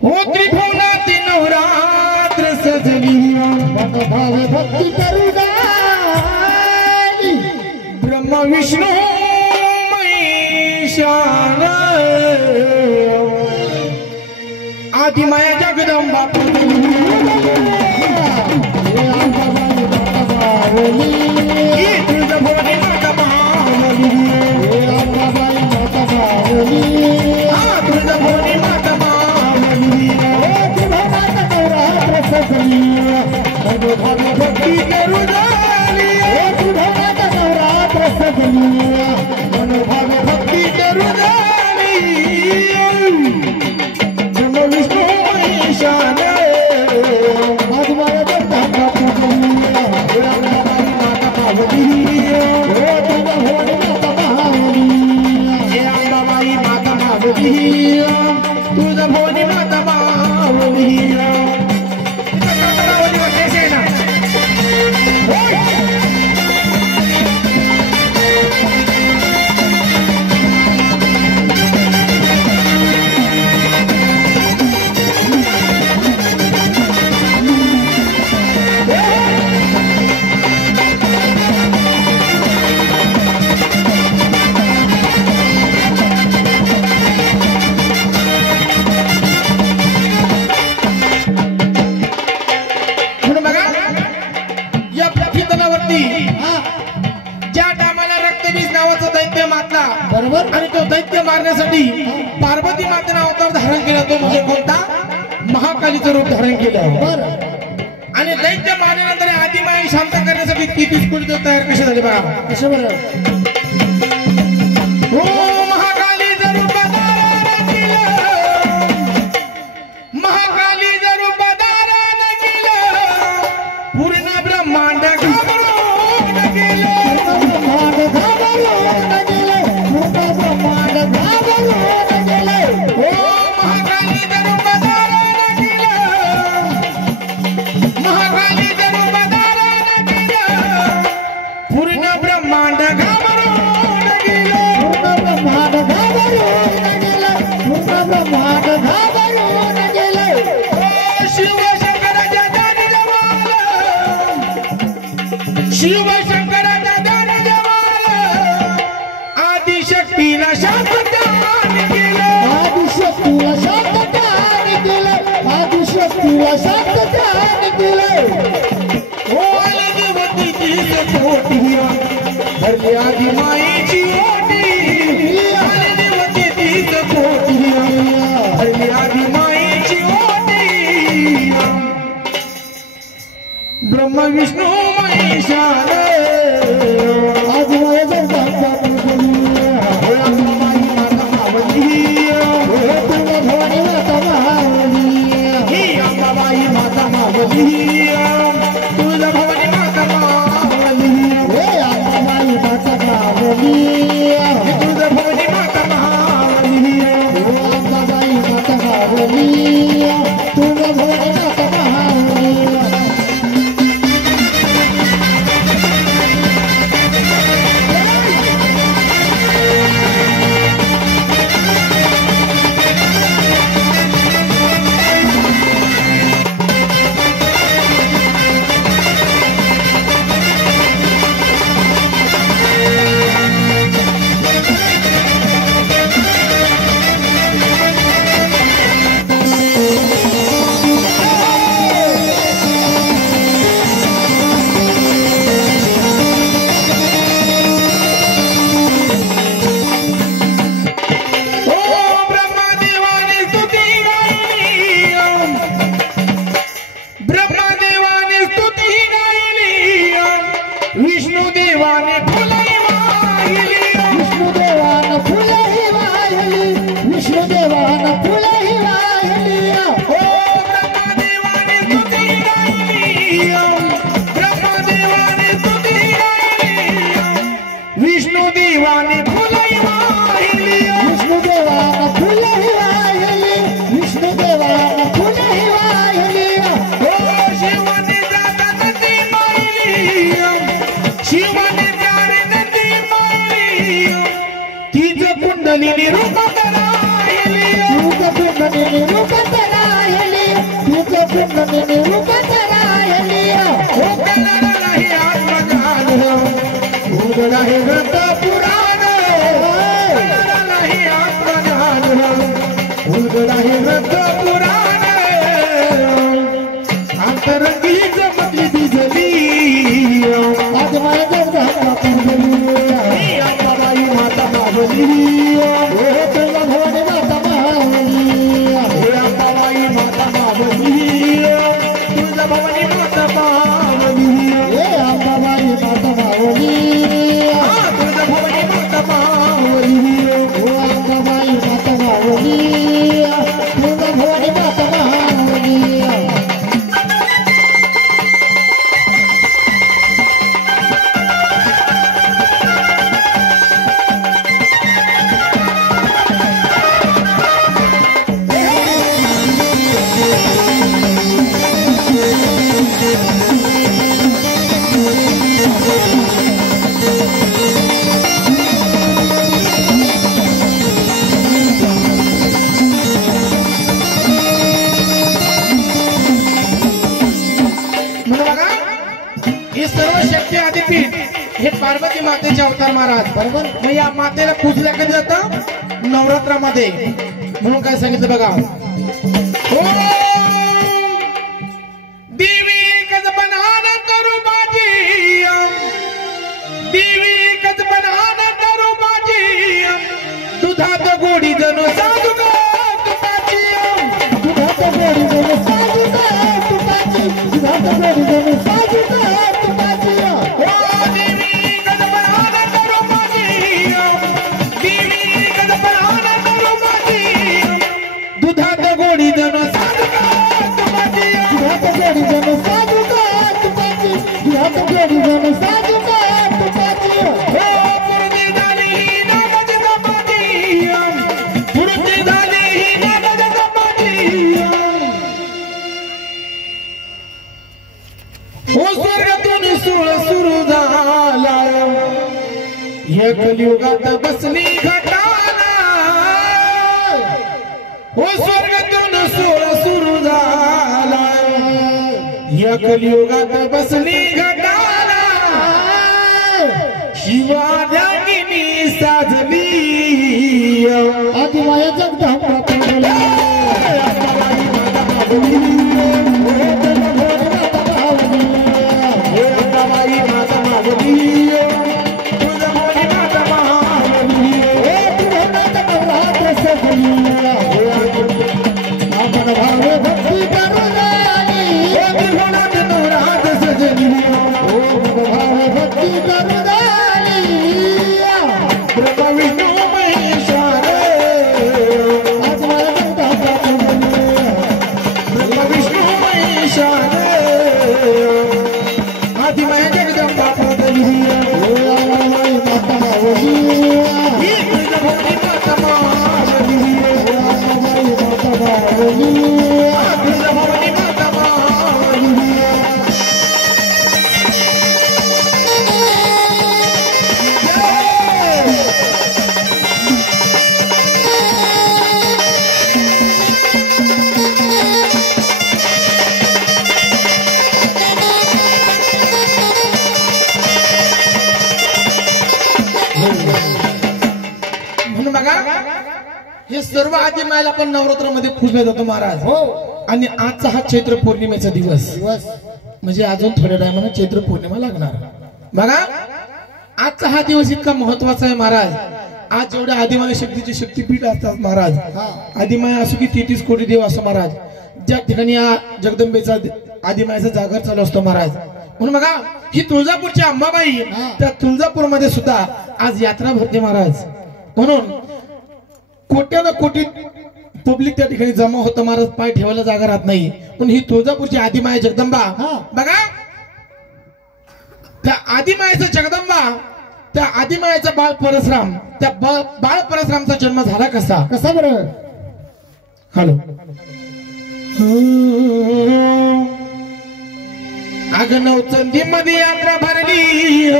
हो त्रिभुवनात नवरात्र सजली मन भावे भक्ती करुणाली ब्रह्म विष्णू महेशान आदिमाया जगदंबा तुळजाभवानी माता मावली तुळजाभवानी माता मावली नवरात्र सजली मनोभावे भक्ती करुणाली नवरात्र सजली मनोभावे भक्ती करुणाली ब्रह्म विष्णू महेशान आदिमाया जगदंबा तुळजाभवानी माता मावली ज्या टायमाला रक्तबीज नावाचा दैत्य मारला बरोबर आणि तो दैत्य मारण्यासाठी पार्वती मातेने अवतार धारण केला तो म्हणजे कोणता महाकालीचं रूप धारण केलं आणि दैत्य मारल्यानंतर आदिमाई शांत करण्यासाठी ती पिस्कुली तयार कशी झाली बघा कशा बरं हो महाकालीचं रूप धारण केलं महाकालीचं रूप धारण केलं पूर्ण ब्रह्मांड शिव शंकराच्या दारी जवाल आदिशक्तीला शांतदान केलं आदिशक्तीला शांतदान केलं आदिशक्तीला शांतदान केलं हो आले देवतीची पोटी भरली आदिमाईची ओटी आले देवतीची पोटी भरली आदिमाईची ओटी ब्रह्म विष्णू महेशान आदिमाया जगदंबा तुळजाभवानी माता मावली तुळजाभवानी माता मावली ही अंबाबाई माता मावली तुळजाभवानी माता मावली हे अंबाबाई माता मावली तुळजाभवानी माता मावली अंबाबाई माता मावली तुळजाभवानी माता मावली कुंडलिनी रूप करायली रूप कुंडलिनी रूप करायली उलगड आहे रथ पुराण अंतरंगी चमकली बिजली आदिमाया जगदंबा पुरली अंबाबाई माता मावली तुळजा भवानी माता मावली अंबाबाई माता मावली तुळजा भवानी माता मावली अंबाबाई माता मावली तुळजा भवानी माता मावली अंबाबाई माता मावली तुळजा भवानी माता मावली हे पार्वती मातेचे अवतार महाराज बरोबर मग या मातेला पूजल्या कधी जातं नवरात्रामध्ये म्हणून काय सांगितलं बघा देवी कज बनाना करू माझी देवी कज बनाना करू माझी दुधात गोडी जणू साधू तुपाची दुधात गोडी जणू साधू तुपाची दुधात गोडी जणू साधू तुपाची दुधात गोडी जण साधू तुपाची दुधात गोडी जण साधू तुपाची दुधात गोडी जण साधू तुपाची पुरती झाली नागाची चपाती पुरती झाली नागाची चपाती हो स्वर्गातून सूळ सुरू झाला या कलियुगात बसली घटाला हो स्वर्गातून सूळ सुरू झाला या कलियुगात बसली घटाला शिवाध्यागिनी साजली आदिमाया जगदंबा पुरली अंबाबाई माता मावली अंबाबाई माता मावली म्हणून बघा हे सर्व आदिमायला पण नवरात्रामध्ये पूजलं जातं महाराज हो आणि आजचा हा चैत्र पौर्णिमेचा दिवस म्हणजे अजून थोड्या टायमाने चैत्र पौर्णिमा लागणार बघा आजचा हा दिवस इतका महत्वाचा आहे महाराज आज जेवढ्या आदिमाय शक्तीचे शक्तीपीठ असतात महाराज आदिमाय असो की 33 कोटी देव असो महाराज ज्या ठिकाणी या जगदंबेचा आदिमायचा जागर चालू असतो महाराज म्हणून बघा ही तुळजापूरची अंबाबाई त्या तुळजापूरमध्ये सुद्धा आज यात्रा भरते महाराज म्हणून कोट्यानं कोटी पब्लिक त्या ठिकाणी जमा होतं महाराज पाय ठेवायला जागा राहत नाही पण ही तुळजापूरची आदिमाय जगदंबा बघा त्या आदिमायचा जगदंबा त्या आदिमायचा बाळ परशुराम त्या बाळ परशुरामचा जन्म झाला कसा बरं हॅलो अगनव चंदी मध्ये यात्रा भरली